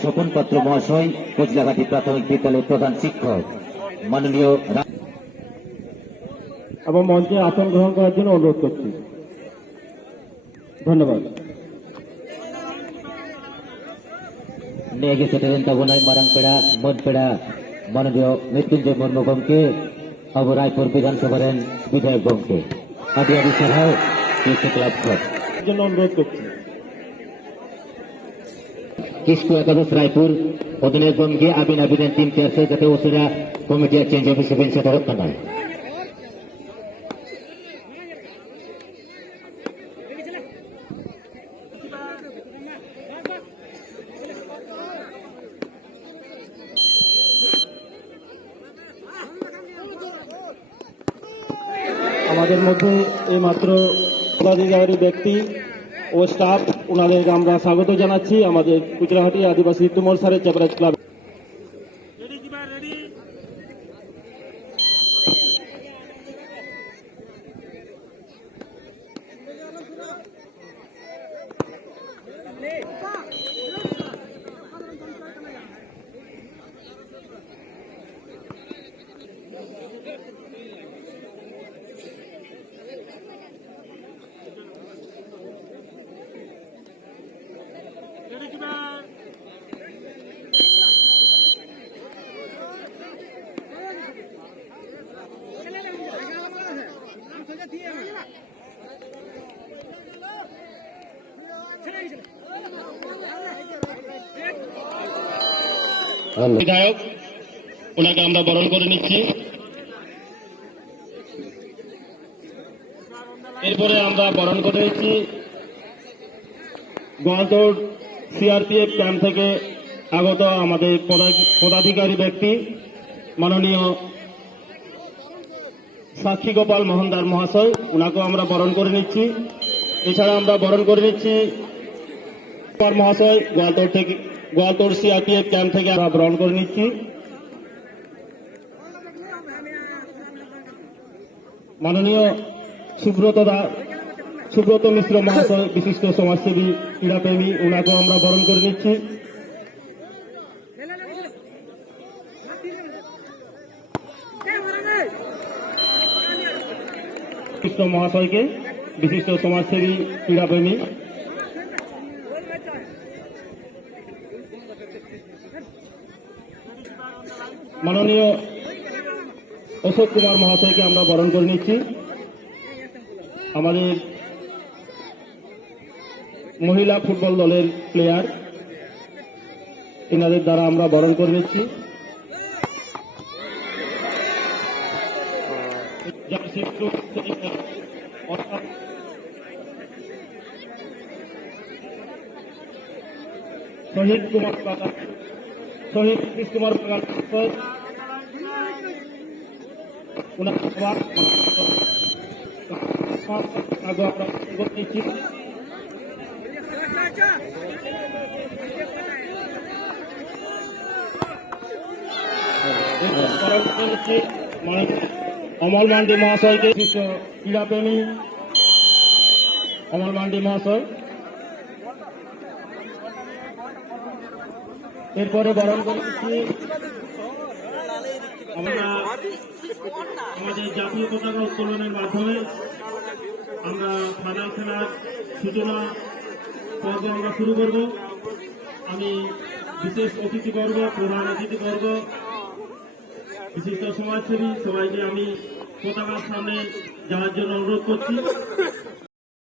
স্বপন পাত্র মহাশয় কোচলাঘাটি প্রাথমিক বিদ্যালয়ের প্রধান শিক্ষক মাননীয় এবং মঞ্চে আসন গ্রহণ করার জন্য অনুরোধ করছি। ধন্যবাদ। নিয়ে গেছে মারাংপেড়া মনপেড়া মাননীয় মৃত্যুঞ্জয় মুর্মুগমকে অব রায়পুর বিধানসভার বিধায়ক গমকে আদি আদি জন্য অনুরোধ করছি। কিসকু একাদশ রায়পুর অধিনায়ক গমকে আবিন আবিনের টিম চেয়ারছে যাতে ওসিরা কমিটি চেঞ্জ অফিসে সেটা হত্যা নয়। আমাদের মধ্যে এই মাত্র ব্যক্তি ও স্টাফ ওনাদের আমরা স্বাগত জানাচ্ছি আমাদের কুচরাহাটি আদিবাসী তুমর সারের চাপরাজ ক্লাব বিধায়ক, ওনাকে আমরা বরণ করে নিচ্ছি। এরপরে আমরা বরণ করে নিচ্ছি গোয়ালতোড় সিআরপিএফ ক্যাম্প থেকে আগত আমাদের পদাধিকারী ব্যক্তি, মাননীয় সাক্ষী গোপাল মোহনদার মহাশয়, ওনাকেও আমরা বরণ করে নিচ্ছি। এছাড়া আমরা বরণ করে নিচ্ছি মহাশয় থেকে সিআরপিএফ ক্যাম্প থেকে আমরা করে নিচ্ছি। মাননীয় সুব্রত দা সুব্রত মিশ্র মহাশয়, বিশিষ্ট সমাজসেবী, ক্রীড়াপ্রেমী ওনাকেও আমরা বরণ করে নিচ্ছি। মহাশয়কে, বিশিষ্ট সমাজসেবী, ক্রীড়াপ্রেমী। মাননীয় অশোক কুমার মহাশয়কে আমরা বরণ করে নিচ্ছি। আমাদের মহিলা ফুটবল দলের প্লেয়ার এনাদের দ্বারা আমরা বরণ করে নিচ্ছি। শহীদ কুমার শহীদ কৃষ কুমার বাগান মহাশয় ওনার সবার আগে আমরা করে নিচ্ছি পরবর্তী মাননীয় অমল মান্ডি মহাশয়কে ক্রীড়াপ্রেমী অমল মান্ডি মহাশয়। এরপরে বরণ করেছি। আমরা আমাদের জাতীয় পতাকা উত্তোলনের মাধ্যমে আমরা ফাইনাল খেলার সূচনা পর্ব আমরা শুরু করব। আমি বিশেষ অতিথিবর্গ প্রধান অতিথিবর্গ বিশিষ্ট সমাজসেবী, সবাইকে আমি পতাকার সামনে যাওয়ার জন্য অনুরোধ করছি।